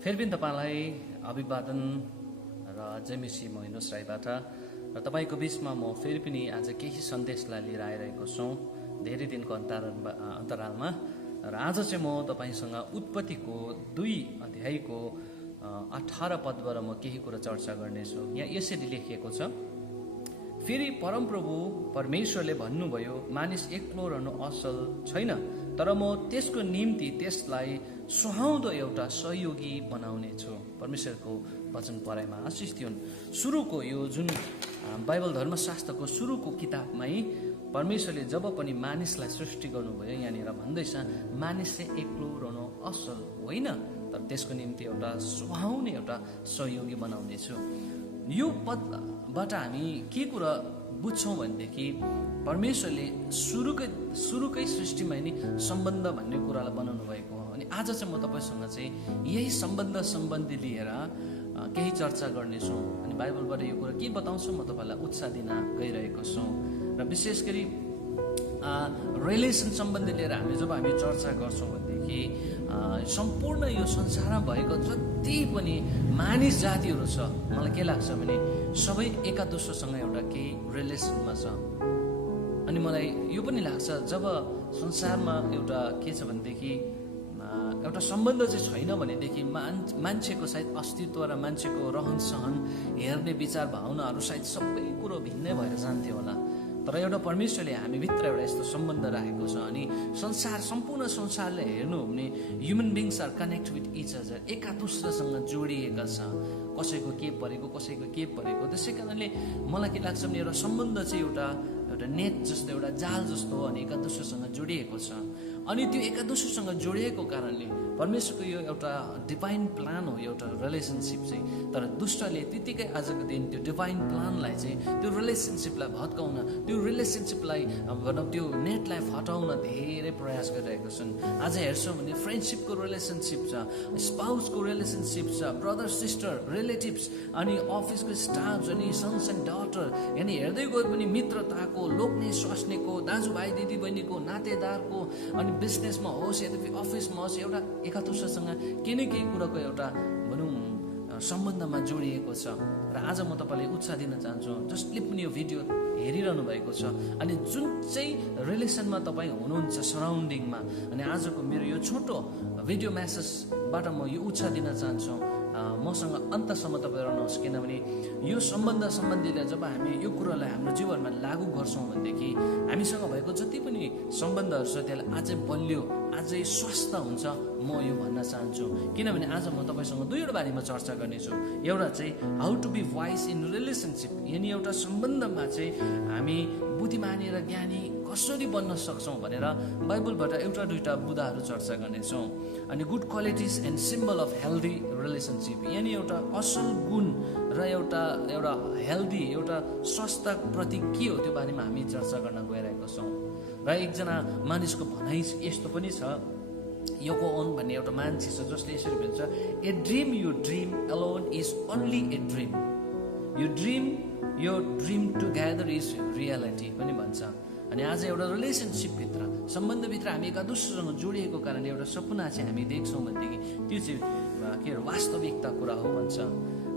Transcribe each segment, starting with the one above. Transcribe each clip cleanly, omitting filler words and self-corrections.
फेरि पनि तपाईँलाई अभिवादन र जय मसीह म हिनोस राईबाट र तपाईँको बिचमा म फेरि पनि आज केही सन्देशलाई लिएर आइरहेको छु धेरै दिनको अन्तरालमा। र आज चाहिँ म तपाईँसँग उत्पत्तिको 2 अध्यायको 18 पदबाट म केही कुरा चर्चा गर्नेछु। यहाँ यसरी लेखिएको छ, फेरि परमप्रभु परमेश्वरले भन्नुभयो, मानिस एक्लो रहनु असल छैन, तर म त्यसको निम्ति त्यसलाई सुहाउँदो एउटा सहयोगी बनाउने छु। परमेश्वरको वचन पढाइमा आशिष दिउन्। सुरुको यो जुन बाइबल धर्मशास्त्रको सुरुको किताबमै परमेश्वरले जब पनि मानिसलाई सृष्टि गर्नुभयो, यहाँनिर भन्दैछ मानिस चाहिँ एक्लो रहनु असल होइन, तर त्यसको निम्ति एउटा सुहाउने एउटा सहयोगी बनाउने छु। यो पदबाट हामी के कुरा बुझ्छौँ भनेदेखि परमेश्वरले सुरुकै सृष्टिमा नि सम्बन्ध भन्ने कुरालाई बनाउनु भएको हो। अनि आज चाहिँ म तपाईँसँग चाहिँ यही सम्बन्धी लिएर केही चर्चा गर्नेछु। अनि बाइबलबाट यो कुरा के बताउँछु म तपाईँलाई उत्साह दिन गइरहेको छु। र विशेष गरी रिलेसन सम्बन्धी लिएर हामी चर्चा गर्छौँ भनेदेखि सम्पूर्ण यो संसारमा भएको जति पनि मानिस जातिहरू छ, मलाई के लाग्छ भने सबै एका दोस्रोसँग एउटा केही रिलेसनमा छ। अनि मलाई यो पनि लाग्छ जब संसारमा एउटा के छ भनेदेखि एउटा सम्बन्ध चाहिँ छैन भनेदेखि मान्छेको सायद अस्तित्व र मान्छेको रहन सहन हेर्ने विचार भावनाहरू सायद सबै कुरो भिन्नै भएर जान्थ्यो होला। तर एउटा परमेश्वरले हामीभित्र एउटा यस्तो सम्बन्ध राखेको छ। अनि सम्पूर्ण संसारले हेर्नु हो भने human beings are connect with each other, एका दोस्रोसँग जोडिएका छ। कसैको के परेको त्यसै कारणले मलाई के लाग्छ भने एउटा सम्बन्ध चाहिँ एउटा नेट जस्तो, एउटा जाल जस्तो हो, अनि एका दोस्रोसँग जोडिएको छ। अनि त्यो एका दोस्रोसँग जोडिएको कारणले परमेश्वरको यो एउटा डिभाइन प्लान हो, एउटा रिलेसनसिप चाहिँ। तर दुष्टले त्यतिकै आजको दिन त्यो डिभाइन प्लानलाई चाहिँ, त्यो रिलेसनसिपलाई भत्काउन, त्यो रिलेसनसिपलाई भनौँ त्यो नेटलाई फटाउन धेरै प्रयास गरिरहेको छन्। आज हेर्छौँ भने फ्रेन्डसिपको रिलेसनसिप छ, स्पाउसको रिलेसनसिप छ, ब्रदर सिस्टर रिलेटिभ्स, अनि अफिसको स्टाफ, अनि सन्स एन्ड डटर, यानि हेर्दै गयो भने मित्रताको, लोग्ने स्वास्नीको, दाजुभाइ दिदीबहिनीको, नातेदारको, अनि बिजनेसमा होस् या त अफिसमा होस्, एउटा एका दोस्रोसँग केही न केही कुराको एउटा भनौँ सम्बन्धमा जोडिएको छ। र आज म तपाईँलाई उत्साह दिन चाहन्छु, जसले पनि यो भिडियो हेरिरहनु भएको छ अनि जुन चाहिँ रिलेसनमा तपाईँ हुनुहुन्छ सराउन्डिङमा, अनि आजको मेरो यो छोटो भिडियो म्यासेजबाट म यो उत्साह दिन चाहन्छु, मसँग अन्तसम्म तपाईँ रहनुहोस्। किनभने यो सम्बन्धीले जब हामी यो कुरालाई हाम्रो जीवनमा लागू गर्छौँ भनेदेखि हामीसँग भएको जति पनि सम्बन्धहरू छ त्यसलाई अझै बलियो, अझै स्वस्थ हुन्छ, म यो भन्न चाहन्छु। किनभने आज म तपाईँसँग दुईवटा बारेमा चर्चा गर्नेछु। एउटा चाहिँ how to be wise in relationship, यानि एउटा सम्बन्धमा चाहिँ हामी बुद्धिमानी र ज्ञानी कसरी बन्न सक्छौँ भनेर बाइबलबाट एउटा दुईवटा बुदाहरू चर्चा गर्नेछौँ। अनि good qualities and symbol of healthy relationship, यानि एउटा असल गुण र एउटा हेल्दी, एउटा स्वस्थ प्रतीक के हो त्यो बारेमा हामी चर्चा गर्न गइरहेको छौँ। र एकजना मानिसको भनाइ यस्तो पनि छ, योको ओन भन्ने एउटा मान्छे छ जसले यसरी भन्छ, a dream you dream alone is only a dream, यो ड्रिम टुगेदर इज रियालिटी पनि भन्छ। अनि आज एउटा रिलेसनसिपभित्र, सम्बन्धभित्र हामी एका दोस्रोसँग जोडिएको कारणले एउटा सपना चाहिँ हामी देख्छौँ भनेदेखि त्यो चाहिँ के वास्तविकता कुरा हो भन्छ।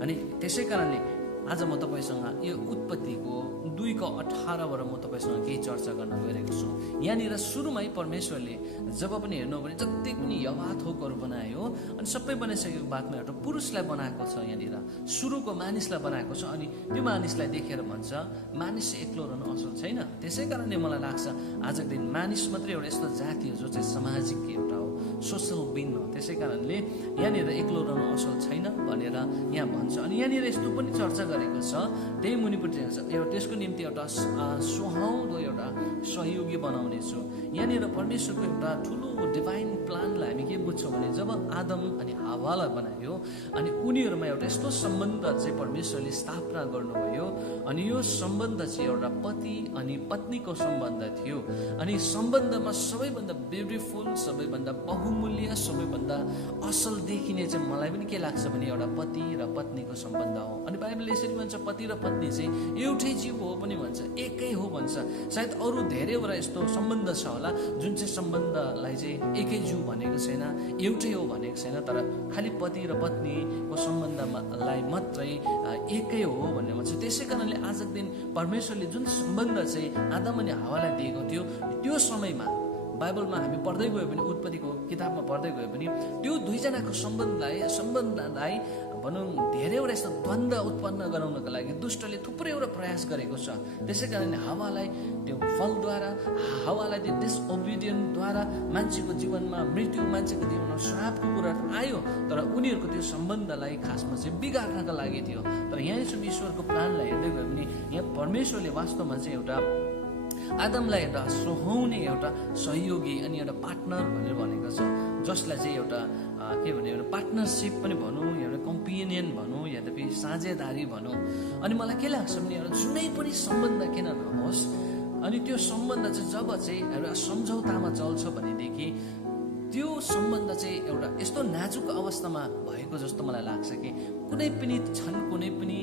अनि त्यसै कारणले आज म तपाईँसँग यो उत्पत्तिको 2:18बाट म तपाईँसँग केही चर्चा गर्न गइरहेको छु। यहाँनिर सुरुमै परमेश्वरले जब पनि हेर्नु भने जति पनि यवा थोकहरू बनायो अनि सबै बनाइसकेको बादमा एउटा पुरुषलाई बनाएको छ। यहाँनिर सुरुको मानिसलाई बनाएको छ। अनि त्यो मानिसलाई देखेर भन्छ मानिस एक्लो रहनु असल छैन। त्यसै कारणले मलाई लाग्छ आजको दिन मानिस मात्रै एउटा यस्तो जाति हो जो चाहिँ सामाजिक एउटा हो, सोसल बिङ हो। त्यसै कारणले यहाँनिर एक्लो रहनु असल छैन भनेर यहाँ भन्छ। अनि यहाँनिर यस्तो पनि चर्चा गरेको छ, त्यही मुनिपट्टि त्यसको निम्ति एउटा सुहाउँदो एउटा सहयोगी बनाउने छु। यहाँनिर परमेश्वरको एउटा ठुलो डिभाइन प्लानलाई हामी के बुझ्छौँ भने जब आदम अनि हावालाई बनायो अनि उनीहरूमा एउटा यस्तो सम्बन्ध चाहिँ परमेश्वरले स्थापना गर्नुभयो। अनि यो सम्बन्ध चाहिँ एउटा पति अनि पत्नीको सम्बन्ध थियो। अनि सम्बन्धमा सबैभन्दा ब्युटिफुल, सबैभन्दा बहुमूल्य, सबैभन्दा असल देखिने चाहिँ मलाई पनि के लाग्छ भने एउटा पति र पत्नीको सम्बन्ध हो। अनि बाइबलले यसरी भन्छ पति र पत्नी चाहिँ एउटै जीव हो पनि भन्छ, एकै हो भन्छ। सायद अरू धेरैवटा यस्तो सम्बन्ध छ होला जुन चाहिँ सम्बन्धलाई चाहिँ एकै जिउ भनेको छैन, एउटै हो भनेको छैन, तर खालि पति र पत्नीको सम्बन्धलाई मात्रै एकै हो भन्ने भन्छ। त्यसै कारणले आजको दिन परमेश्वरले जुन सम्बन्ध चाहिँ आदम अनि हावालाई दिएको थियो, त्यो समयमा बाइबलमा हामी पढ्दै गयो भने, उत्पत्तिको किताबमा पढ्दै गयो भने त्यो दुईजनाको सम्बन्धलाई भनौँ धेरैवटा यस्तो द्वन्द्व उत्पन्न गराउनको लागि दुष्टले थुप्रैवटा प्रयास गरेको छ। त्यसै कारणले हावालाई त्यो फलद्वारा, हावालाई त्यो डिसओबिडियन्टद्वारा मान्छेको जीवनमा मृत्यु, मान्छेको जीवनमा श्रापको कुरा आयो, तर उनीहरूको त्यो सम्बन्धलाई खासमा चाहिँ बिगार्नका लागि थियो। तर यहाँ ईश्वरको प्लानलाई हेर्दै गयो भने यहाँ परमेश्वरले वास्तवमा चाहिँ एउटा आदमलाई एउटा सुहाउने एउटा सहयोगी अनि एउटा पार्टनर भनेर भनेको छ, जसलाई चाहिँ एउटा के भने एउटा पार्टनरसिप पनि भनौँ, एउटा कम्पेनियन भनौँ, या त फेरि साझेदारी भनौँ। अनि मलाई के लाग्छ भने एउटा जुनै पनि सम्बन्ध किन नहोस्, अनि त्यो सम्बन्ध चाहिँ जब चाहिँ एउटा सम्झौतामा चल्छ भनेदेखि त्यो सम्बन्ध चाहिँ एउटा यस्तो नाजुक अवस्थामा भएको जस्तो मलाई लाग्छ कि कुनै पनि क्षण, कुनै पनि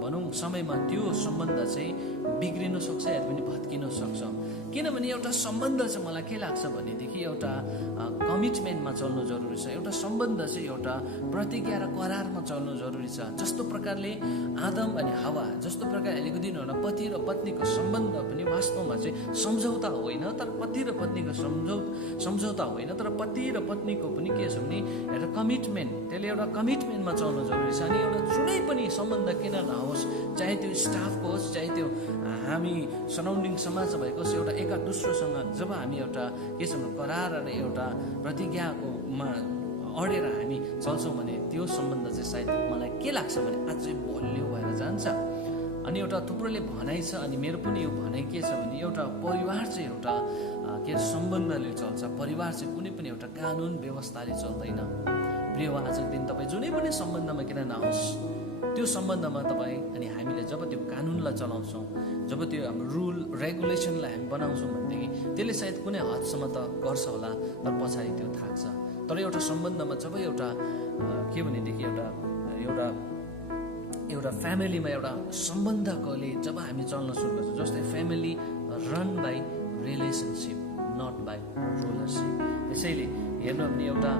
भनौँ समयमा त्यो सम्बन्ध चाहिँ बिग्रिन सक्छ या पनि भत्किन सक्छ। किनभने एउटा सम्बन्ध चाहिँ मलाई के लाग्छ भनेदेखि एउटा कमिटमेन्टमा चल्नु जरुरी छ। एउटा सम्बन्ध चाहिँ एउटा प्रतिज्ञा र करारमा चल्नु जरुरी छ। जस्तो प्रकारले आदम अनि हावा, जस्तो प्रकारले अहिलेको दिनहरूमा पति र पत्नीको सम्बन्ध पनि वास्तवमा चाहिँ सम्झौता होइन, तर पति र पत्नीको सम्झौता होइन, तर पति र पत्नीको पनि के छ भने एउटा कमिटमेन्ट, त्यसले एउटा कमिटमेन्टमा चल्नु जरुरी छ। अनि एउटा जुनै पनि सम्बन्ध किन नहोस्, चाहे त्यो स्टाफको होस्, चाहे त्यो हामी सराउन्डिङ समाज भएको होस्, एउटा एका दोस्रोसँग जब हामी एउटा के छ भने करार र एउटा प्रतिज्ञाकोमा अडेर हामी चल्छौँ भने त्यो सम्बन्ध चाहिँ सायद मलाई के लाग्छ भने अझै बलियो भएर जान्छ। अनि एउटा थुप्रोले भनाइ छ, अनि मेरो पनि यो भनाइ के छ भने एउटा परिवार चाहिँ एउटा के सम्बन्धले चल्छ, परिवार चाहिँ कुनै पनि एउटा कानुन व्यवस्थाले चल्दैन। प्रिय आजको दिन तपाईँ जुनै पनि सम्बन्धमा किन नहोस्, त्यो सम्बन्धमा तपाईँ अनि हामीले जब त्यो कानुनलाई चलाउँछौँ, जब त्यो हाम्रो रुल रेगुलेसनलाई हामी बनाउँछौँ भनेदेखि त्यसले सायद कुनै हदसम्म त गर्छ होला, तर पछाडि त्यो थाक्छ। तर एउटा सम्बन्धमा जब एउटा के भनेदेखि एउटा फ्यामिलीमा एउटा सम्बन्धकोले जब हामी चल्न सुरु गर्छौँ, जस्तै family run by relationship not by rulership. त्यसैले हेर्नु भने एउटा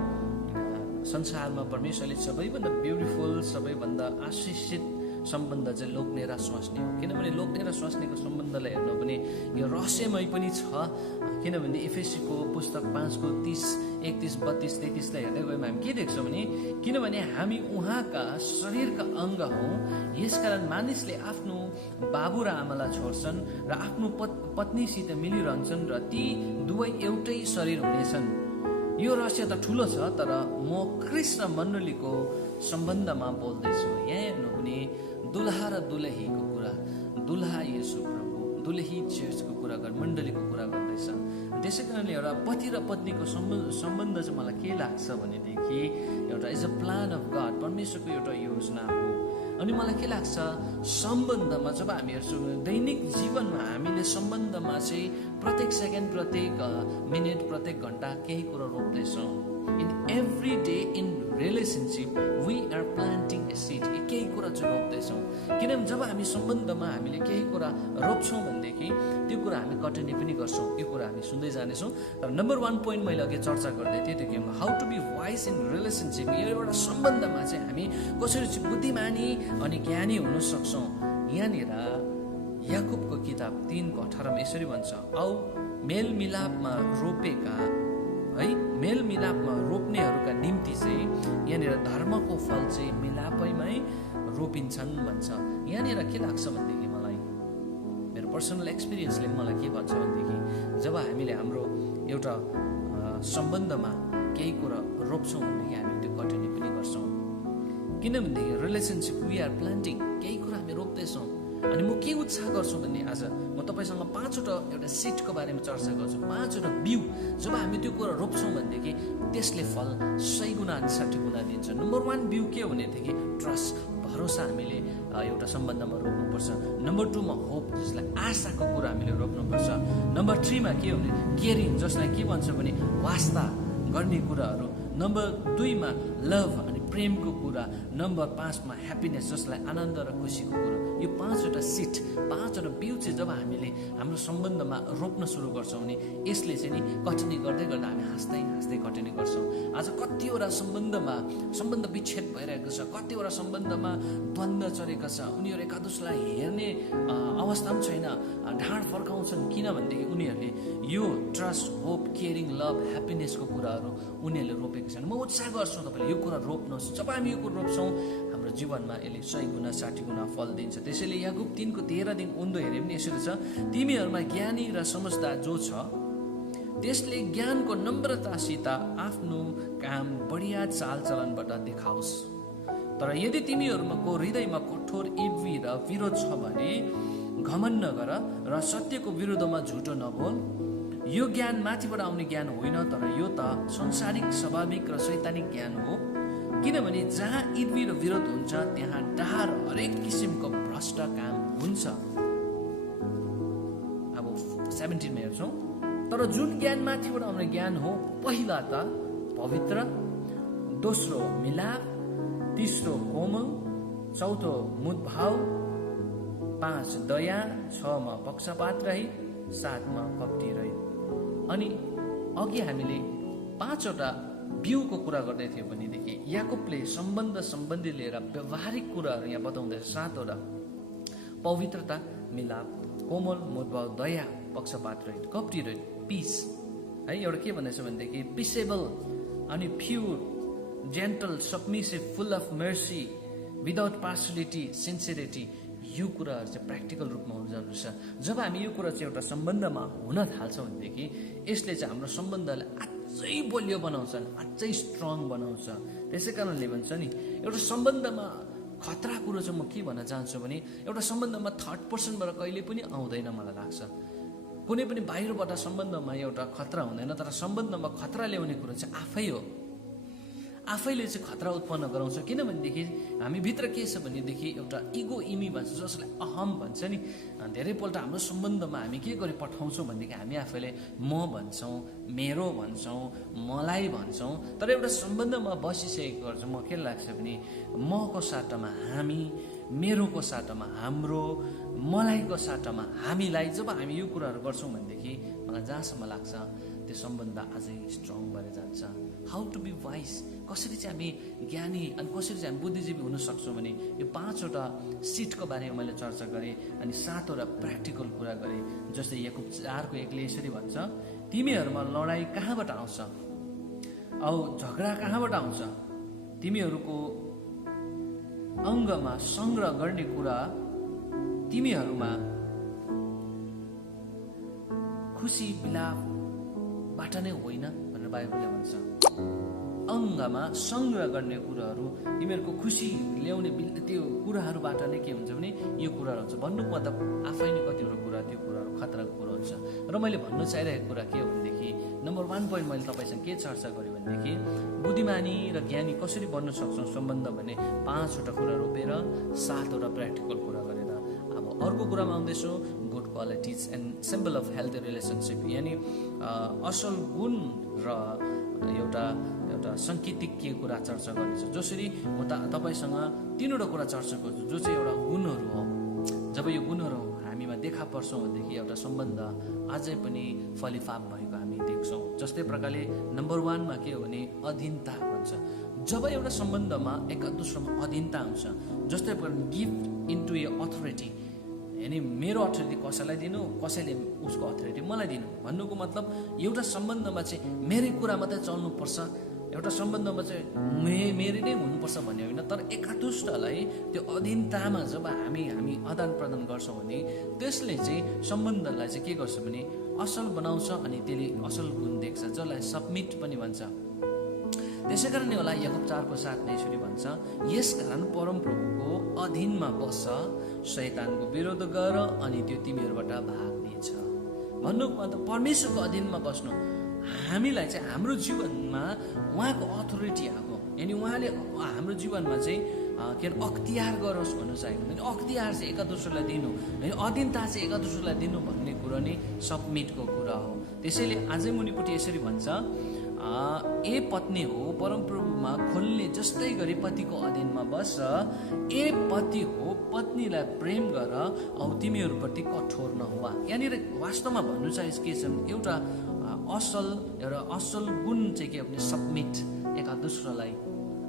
संसारमा परमेश्वरले सबैभन्दा ब्युटिफुल, सबैभन्दा आशिषित सम्बन्ध चाहिँ लोग्ने र स्वास्नी हो। किनभने लोग्ने र स्वास्नीको सम्बन्धलाई हेर्नु भने यो रहस्यमय पनि छ। किनभने एफएसीको पुस्तक 5को 30, 31, 32, 33लाई हेर्दै गएमा हामी के देख्छौँ भने किनभने हामी उहाँका शरीरका अङ्ग हौँ, यसकारण मानिसले आफ्नो बाबु र आमालाई छोड्छन् र आफ्नो पत्नीसित मिलिरहन्छन् र ती दुवै एउटै शरीर हुनेछन्। यो रहस्य त ठुलो छ, तर म ख्रिस्ट र मण्डलीको सम्बन्धमा बोल्दैछु। यहाँ हेर्नु भने दुल्हा र दुलहीको कुरा, दुल्हा येशू प्रभु, दुलही चर्चको कुरा मण्डलीको कुरा गर्दैछ। त्यसै कारणले एउटा पति र पत्नीको सम्बन्ध चाहिँ मलाई के लाग्छ भनेदेखि एउटा is a plan of God, परमेश्वरको एउटा योजना हो। अनि मलाई के लाग्छ सम्बन्धमा जब हामी हेर्छौँ दैनिक जीवनमा हामीले सम्बन्धमा चाहिँ प्रत्येक सेकेन्ड, प्रत्येक मिनट, प्रत्येक घन्टा केही कुरा रोप्दैछौँ। In every day in relationship we are planting a seed, केही कुरा चाहिँ रोप्दैछौँ। किनभने जब हामी सम्बन्धमा हामीले केही कुरा रोप्छौँ भनेदेखि त्यो कुरा हामी कन्टिन्यू पनि गर्छौँ। यो कुरा हामी सुन्दै जानेछौँ। तर नम्बर 1 पोइन्ट मैले अघि चर्चा गर्दै थिएँ, त्यो के हो, how to be wise in relationship. यो एउटा सम्बन्धमा चाहिँ हामी कसरी चाहिँ बुद्धिमानी अनि ज्ञानी हुन सक्छौँ। यहाँनिर याकुबको किताब 3:18 यसरी भन्छ, औ मेलमिलापमा रोपेका है, मेलमिलापमा रोप्नेहरूका निम्ति चाहिँ यहाँनिर धर्मको फल चाहिँ मिलापैमै रोपिन्छन् भन्छ। यहाँनिर के लाग्छ भनेदेखि मलाई मेरो पर्सनल एक्सपिरियन्सले मलाई के भन्छ भनेदेखि जब हामीले हाम्रो एउटा सम्बन्धमा केही कुरा रोप्छौँ भनेदेखि हामी त्यो कन्टिन्यू पनि गर्छौँ। किनभनेदेखि रिलेसनसिप वी आर प्लान्टिङ, केही कुरा हामी रोप्दैछौँ। अनि म के उत्साह गर्छु भने आज म तपाईँसँग 5वटा एउटा सिडको बारेमा चर्चा गर्छु। 5वटा बिउ जब हामी त्यो कुरा रोप्छौँ भनेदेखि त्यसले फल 100 गुणा अनि 60 गुणा दिन्छ। नम्बर 1 बिउ के हो भनेदेखि ट्रस्ट, भरोसा हामीले एउटा सम्बन्धमा रोप्नुपर्छ। नम्बर 2 मा होप, जसलाई आशाको कुरा हामीले रोप्नुपर्छ। नम्बर 3 मा के हो भने केयरिङ, जसलाई के भन्छ भने वास्ता गर्ने कुराहरू। नम्बर 2 मा लभ अनि प्रेमको कुरा, नम्बर 5 मा ह्याप्पिनेस जसलाई आनन्द र खुसीको कुरा। यो 5वटा सिड, 5वटा बिउ चाहिँ जब हामीले हाम्रो सम्बन्धमा रोप्न सुरु गर्छौँ भने यसले चाहिँ नि कटिनी गर्दै गर्दा हामी हाँस्दै कटिनी गर्छौँ। आज कतिवटा सम्बन्ध विच्छेद भइरहेको छ, कतिवटा सम्बन्धमा द्वन्द्व चलेको छ, उनीहरू एकादुसलाई हेर्ने अवस्था पनि छैन, ढाड फर्काउँछन् किनभनेदेखि उनीहरूले यो ट्रस्ट, होप, केयरिङ, लभ, ह्याप्पिनेसको कुराहरू उनीहरूले रोपेको छैन। म उत्साह गर्छु तपाईँले यो कुरा रोप्नुहोस्। जब हामी यो कुरा रोप्छौँ हाम्रो जीवनमा यसले 100 गुणा 60 गुणा फल दिन्छ। त्यसैले याकुब 3:13 उन्दो हेरे पनि यसरी छ, तिमीहरूमा ज्ञानी र समझदार जो छ त्यसले ज्ञानको नम्रतासित आफ्नो काम बढिया चालचलनबाट देखाओस्। तर यदि तिमीहरूमा हृदयमा कठोर इर्वी र विरोध छ भने घमण्ड नगर र सत्यको विरुद्धमा झुटो नबोल। यो ज्ञान माथिबाट आउने ज्ञान होइन, तर यो त संसारिक, स्वाभाविक र शैतानिक ज्ञान हो। किनभने जहाँ इर्वी र विरोध हुन्छ त्यहाँ डाहा र हरेक किसिमको भ्रष्ट काम हुन्छ। अब 17 मा हेर्छौँ, तर जुन ज्ञान माथिबाट आउने ज्ञान हो, पहिला त पवित्र, दोस्रो मिलाप, तीसरो कोमल, चौथो मुदभाव, 5 दया, 6 मा पक्षपात रहित, 7 मा कपटी रहित। अनि अघि हामीले 5वटा बिउको कुरा गर्दै थियौँ भनेदेखि याकुबले सम्बन्धी लिएर व्यवहारिक कुराहरू यहाँ बताउँदैछ। 7वटा पवित्रता, मिलाप, कोमल, मुदभाव, दया, पक्षपात रहित, कपटी रहित, पिस है। एउटा के भन्दैछ भनेदेखि पिसेबल अनि pure, gentle, submissive, full of mercy, without partiality, sincerity, यो कुराहरू चाहिँ प्र्याक्टिकल रूपमा हुनु जरुरी छ। जब हामी यो कुरा चाहिँ एउटा सम्बन्धमा हुन थाल्छौँ भनेदेखि यसले चाहिँ हाम्रो सम्बन्धलाई अझै बलियो बनाउँछ, अझै स्ट्रङ बनाउँछ। त्यसै कारणले भन्छ नि, एउटा सम्बन्धमा खतरा कुरो चाहिँ म के भन्न चाहन्छु भने एउटा सम्बन्धमा थर्ड पर्सनबाट कहिले पनि आउँदैन मलाई लाग्छ। कुनै पनि बाहिरबाट सम्बन्धमा एउटा खतरा हुँदैन, तर सम्बन्धमा खतरा ल्याउने कुरो चाहिँ आफै हो। आफैले चाहिँ खतरा उत्पन्न गराउँछ। किनभनेदेखि हामी भित्र के छ भनेदेखि एउटा इगो इमी भन्छ, जसलाई अहम भन्छ नि। धेरैपल्ट हाम्रो सम्बन्धमा हामी के गरी पठाउँछौँ भनेदेखि हामी आफैले म भन्छौँ, मेरो भन्छौँ, मलाई भन्छौँ। तर एउटा सम्बन्धमा बसिसकेको गर्छ म के लाग्छ भने मको साटामा हामी, मेरोको साटामा हाम्रो, मलाईको साटामा हामीलाई। जब हामी यो कुराहरू गर्छौँ भनेदेखि मलाई जहाँसम्म लाग्छ त्यो सम्बन्ध अझै स्ट्रङ भएर जान्छ। हाउ टु बी वाइज, कसरी चाहिँ हामी ज्ञानी अनि कसरी चाहिँ हामी बुद्धिजीवी हुन सक्छौँ भने यो 5वटा सिटको बारेमा मैले चर्चा गरेँ अनि 7वटा प्र्याक्टिकल कुरा गरेँ। जस्तै याकुब 4:1ले यसरी भन्छ, तिमीहरूमा लडाइँ कहाँबाट आउँछ औ झगडा कहाँबाट आउँछ? तिमीहरूको अङ्गमा संग्रह गर्ने कुरा तिमीहरूमा खुसी विलापबाट नै होइन भनेर बाइबलले भन्छ। अङ्गमा संग्रह गर्ने कुराहरू तिमीहरूको खुसी ल्याउने त्यो कुराहरूबाट नै के हुन्छ भने यो कुराहरू हुन्छ। भन्नुको मतलब आफै नै कतिवटा कुरा त्यो कुराहरू खतराको कुरो हुन्छ। र मैले भन्न चाहिरहेको कुरा के हो भनेदेखि नम्बर 1 पोइन्ट मैले तपाईँसँग के चर्चा गरेँ भनेदेखि बुद्धिमानी र ज्ञानी कसरी बन्न सक्छौँ सम्बन्ध भने 5वटा कुरा रोपेर 7वटा प्र्याक्टिकल कुरा गरेर। अब अर्को कुरामा आउँदैछु, good qualities and symbol of healthy relationship, यानि असल गुण र एउटा सङ्केतिक के कुरा चर्चा गर्नेछु। जसरी म तपाईँसँग 3वटा कुरा चर्चा गर्छु जो चाहिँ एउटा गुणहरू हो। जब यो गुणहरू हामीमा देखा पर्छौँ भनेदेखि एउटा सम्बन्ध अझै पनि फलिफाप भएको हामी देख्छौँ। जस्तै प्रकारले नम्बर 1 मा के हो भने अधीनता भन्छ। जब एउटा सम्बन्धमा एक दोस्रोमा अधीनता हुन्छ, जस्तै प्रकारले गिफ्ट इन्टु ए अथोरिटी, यानि मेरो अथोरिटी कसैलाई दिनु, कसैले उसको अथोरिटी मलाई दिनु। भन्नुको मतलब एउटा सम्बन्धमा चाहिँ मेरै कुरा मात्रै चल्नुपर्छ, एउटा सम्बन्धमा चाहिँ मेरै नै हुनुपर्छ भन्ने होइन। तर एकादुष्टलाई त्यो अधीनतामा जब हामी आदान प्रदान गर्छौँ भने त्यसले चाहिँ सम्बन्धलाई चाहिँ के गर्छ भने असल बनाउँछ अनि त्यसले असल गुण देख्छ, जसलाई सबमिट पनि भन्छ। त्यसै कारणले होला याकुब 4:7 यसरी भन्छ, यसकारण परमप्रभुको अधीनमा बस, शैतानको विरोध गर अनि त्यो तिमीहरूबाट भाग्नेछ। भन्नुको मतलब परमेश्वरको अधीनमा बस्नु हामीलाई चाहिँ हाम्रो जीवनमा उहाँको अथोरिटी आएको, यानि उहाँले हाम्रो जीवनमा चाहिँ के अरे अख्तियार गरोस् भन्नु चाहेको। अनि अख्तियार चाहिँ एकादोस्रोलाई दिनु, अनि अधीनता चाहिँ एकादोस्रोलाई दिनु भन्ने कुरो नै सबमिटको कुरा हो। त्यसैले आजै मुनिपट्टि यसरी भन्छ, ए पत्नी हो परमप्रभुमा खोल्ने जस्तै गरी पतिको अधीनमा बस। ए पति हो पत्नीलाई प्रेम गर औ तिमीहरूप्रति कठोर नहुआ। यहाँनिर वास्तवमा भन्नु चाहिँ के छ भने एउटा असल गुण चाहिँ के भने सबमिट, एका दोस्रोलाई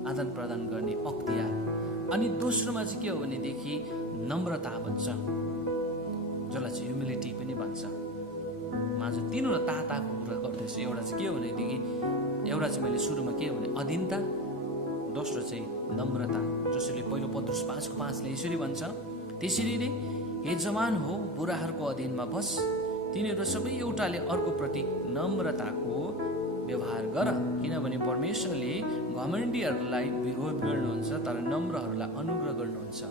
आदान प्रदान गर्ने अख्तियार। अनि दोस्रोमा चाहिँ के हो भनेदेखि नम्रता भन्छ, जसलाई चाहिँ ह्युमिलिटी पनि भन्छ। माझ तीनवटा ताताको कुरा गर्दैछु। एउटा चाहिँ के हो भनेदेखि एउटा चाहिँ मैले सुरुमा के हो भने अधीनता, दोस्रो चाहिँ नम्रता, जसले पहिलो पत्रुस 5:5 यसरी भन्छ, त्यसरी नै हे जवान हो बुढाहरूको अधीनमा बस, तिनीहरू सबै एउटाले अर्को प्रति नम्रताको व्यवहार गर, किनभने परमेश्वरले घमण्डीहरूलाई विरोध गर्नुहुन्छ तर नम्रहरूलाई अनुग्रह गर्नुहुन्छ।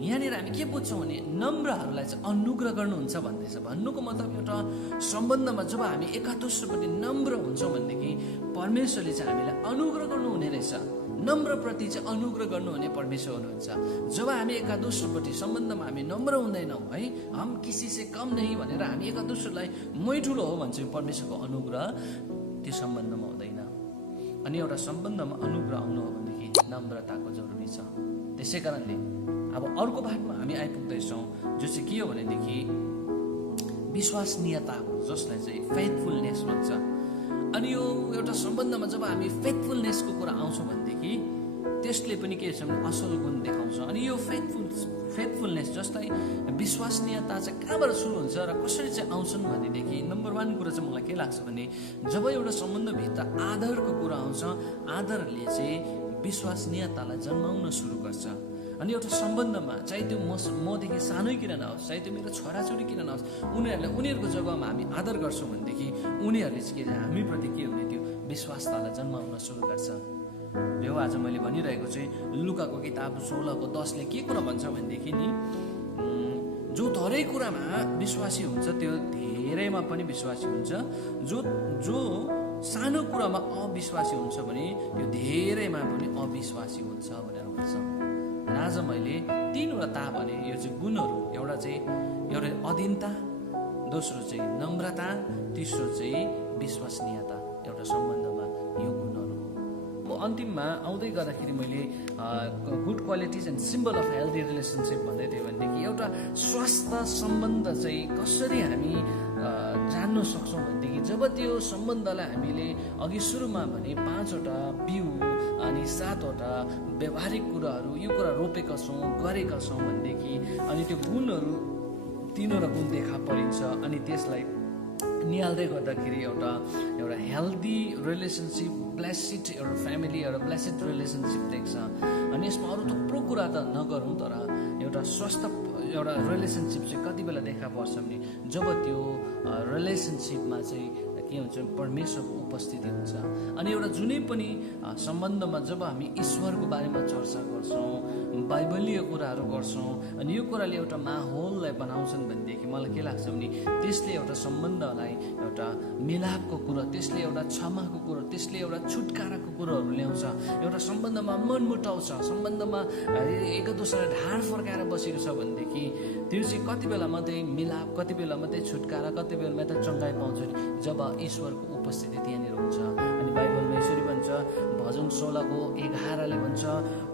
यहाँनिर हामी के बुझ्छौँ भने नम्रहरूलाई चाहिँ अनुग्रह गर्नुहुन्छ भन्दैछ। भन्नुको मतलब एउटा सम्बन्धमा जब हामी एकादोस्रोप्रति नम्र हुन्छौँ भनेदेखि परमेश्वरले चाहिँ हामीलाई अनुग्रह गर्नुहुने रहेछ। नम्रप्रति चाहिँ अनुग्रह गर्नुहुने परमेश्वर हुनुहुन्छ। जब हामी एकादोस्रोप्रति सम्बन्धमा हामी नम्र हुँदैनौँ है, हम किसी से कम नहीं भनेर हामी एकादोस्रोलाई मै ठुलो हो भन्छौँ, परमेश्वरको अनुग्रह त्यो सम्बन्धमा हुँदैन। अनि एउटा सम्बन्धमा अनुग्रह आउनु हो भनेदेखि नम्रताको जरुरी छ। त्यसै कारणले अब अर्को भागमा हामी आइपुग्दैछौँ, जो चाहिँ के हो भनेदेखि विश्वसनीयता, जसलाई चाहिँ फेथफुलनेस भन्छ। अनि यो एउटा सम्बन्धमा जब हामी फेथफुलनेसको कुरा आउँछौँ भनेदेखि त्यसले पनि के छ भने असल गुण देखाउँछ। अनि यो फेथफुलनेस जस्तै विश्वसनीयता चाहिँ कहाँबाट सुरु हुन्छ र कसरी चाहिँ आउँछन् भनेदेखि नम्बर 1 कुरा चाहिँ मलाई के लाग्छ भने जब एउटा सम्बन्धभित्र आदरको कुरा आउँछ, आदरले चाहिँ विश्वसनीयतालाई जन्माउन सुरु गर्छ। अनि एउटा सम्बन्धमा चाहे त्यो मदेखि सानै किन नहोस्, चाहे त्यो मेरो छोराछोरी किन नहोस्, उनीहरूको जग्गामा हामी आदर गर्छौँ भनेदेखि उनीहरूले चाहिँ के हामीप्रति के हुने त्यो विश्वासतालाई जन्माउन सुरु गर्छ। यो आज मैले भनिरहेको चाहिँ लुकाको किताब 16:10 के कुरा भन्छ भनेदेखि नि जो थोरै कुरामा विश्वासी हुन्छ त्यो धेरैमा पनि विश्वासी हुन्छ, जो सानो कुरामा अविश्वासी हुन्छ भने त्यो धेरैमा पनि अविश्वासी हुन्छ भनेर भन्छ। आज मैले 3वटा भने यो चाहिँ गुणहरू, एउटा अधीनता, दोस्रो चाहिँ नम्रता, तेस्रो चाहिँ विश्वसनीयता एउटा सम्बन्धमा यो गुणहरू हो। अन्तिममा आउँदै गर्दाखेरि मैले good qualities and symbol of healthy relationship भन्दै थिएँ भनेदेखि एउटा स्वस्थ सम्बन्ध चाहिँ कसरी हामी जान्न सक्छौँ भनेदेखि जब त्यो सम्बन्धलाई हामीले अघि सुरुमा भने 5वटा बिउ अनि 7वटा व्यवहारिक कुराहरू यो कुरा रोपेका छौँ गरेका छौँ भनेदेखि अनि त्यो गुणहरू 3वटा गुण देखा परिन्छ। अनि त्यसलाई निहाल्दै गर्दाखेरि एउटा हेल्दी रिलेसनसिप, ब्लेसिड एउटा फ्यामिली, एउटा ब्लेसिड रिलेसनसिप देख्छ। अनि यसमा अरू थुप्रो कुरा त नगरौँ, तर एउटा स्वस्थ एउटा रिलेसनसिप चाहिँ कति बेला देखा पर्छ भने जब त्यो रिलेसनसिपमा चाहिँ के हुन्छ परमेश्वरको उपस्थिति हुन्छ। अनि एउटा जुनै पनि सम्बन्धमा जब हामी ईश्वरको बारेमा चर्चा गर्छौँ, बाइबलीय कुराहरू गर्छौँ अनि यो कुराले एउटा माहौललाई बनाउँछन् भनेदेखि मलाई के लाग्छ भने त्यसले एउटा सम्बन्धलाई एउटा मिलापको कुरा, त्यसले एउटा क्षमाको कुरा, त्यसले एउटा छुटकाराको कुराहरू ल्याउँछ। एउटा सम्बन्धमा मनमुटाउ छ, सम्बन्धमा एक दोस्रोलाई ढाड फर्काएर बसेको छ भनेदेखि त्यो चाहिँ कति बेला मात्रै मिलाप, कति बेला मात्रै छुटकारा, कति बेला मात्रै चङ्गाइ पाउँछ जब ईश्वरको उपस्थिति त्यहाँनिर हुन्छ। अनि बाइबलमा यसरी भन्छ, भजन 16:11 भन्छ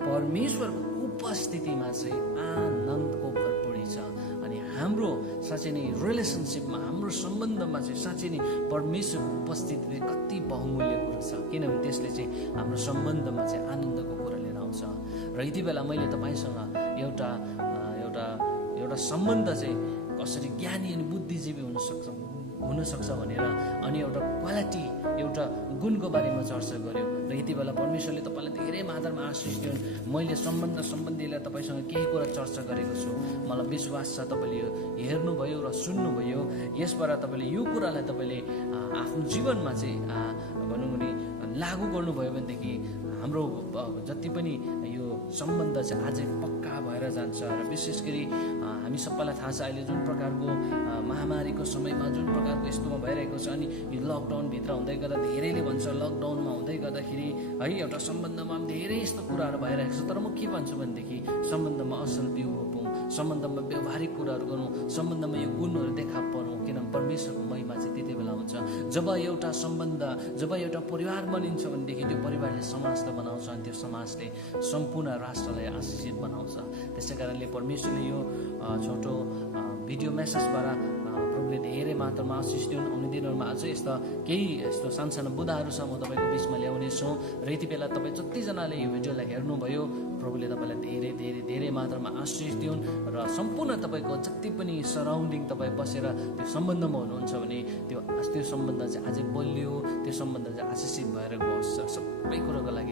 परमेश्वरको उपस्थितिमा चाहिँ आनन्दको भरपुरी छ। अनि हाम्रो साँच्चै नै रिलेसनसिपमा, हाम्रो सम्बन्धमा चाहिँ साँच्चै नै परमेश्वरको उपस्थिति कति बहुमूल्य कुरा छ, किनभने त्यसले चाहिँ हाम्रो सम्बन्धमा चाहिँ आनन्दको कुरा लिएर आउँछ। र यति बेला मैले तपाईँसँग एउटा सम्बन्ध चाहिँ कसरी ज्ञानी अनि बुद्धिजीवी हुनसक्छ भनेर अनि एउटा क्वालिटी, एउटा गुणको बारेमा चर्चा गर्यो। र यति बेला परमेश्वरले तपाईँलाई धेरै मात्रामा आशिष दिउन्। मैले सम्बन्धीलाई तपाईँसँग केही कुरा चर्चा गरेको छु। मलाई विश्वास छ तपाईँले यो हेर्नुभयो र सुन्नुभयो। यसबाट तपाईँले यो कुरालाई तपाईँले आफ्नो जीवनमा चाहिँ भनौँ भने लागू गर्नुभयो भनेदेखि हाम्रो जति पनि यो सम्बन्ध चाहिँ अझै पक्का भएर जान्छ। र विशेष गरी हामी सबैलाई थाहा छ अहिले जुन प्रकारको महामारीको समयमा जुन प्रकारको यस्तोमा भइरहेको छ। अनि यो लकडाउनभित्र हुँदै गर्दा धेरैले भन्छ लकडाउनमा हुँदै गर्दाखेरि है एउटा सम्बन्धमा धेरै यस्तो कुराहरू भइरहेको छ। तर म के भन्छु भनेदेखि सम्बन्धमा असल बिउ रोपौँ, सम्बन्धमा व्यवहारिक कुराहरू गरौँ, सम्बन्धमा यो गुणहरू देखा परौँ, किनभने परमेश्वरको महिमा चाहिँ त्यति बेला हुन्छ जब एउटा सम्बन्ध, जब एउटा परिवार बनिन्छ भनेदेखि त्यो परिवारले समाजलाई बनाउँछ अनि त्यो समाजले सम्पूर्ण राष्ट्रलाई आशिषित बनाउँछ। त्यसै कारणले परमेश्वरले यो छोटो भिडियो मेसेजबाट प्रभुले धेरै मात्रामा आशिष दिउन्। आउने दिनहरूमा अझै यस्ता केही यस्तो सानसानो बुदाहरू छ म तपाईँको बिचमा ल्याउनेछु र यति बेला तपाईँ जतिजनाले यो भिडियोलाई हेर्नुभयो प्रभुले तपाईँलाई धेरै धेरै धेरै मात्रामा आशिष दिउन् र सम्पूर्ण तपाईँको जति पनि सराउन्डिङ तपाईँ बसेर त्यो सम्बन्धमा हुनुहुन्छ भने त्यो सम्बन्ध चाहिँ अझै बलियो, त्यो सम्बन्ध चाहिँ आशिषित भएर गओस्। सबै कुरोको लागि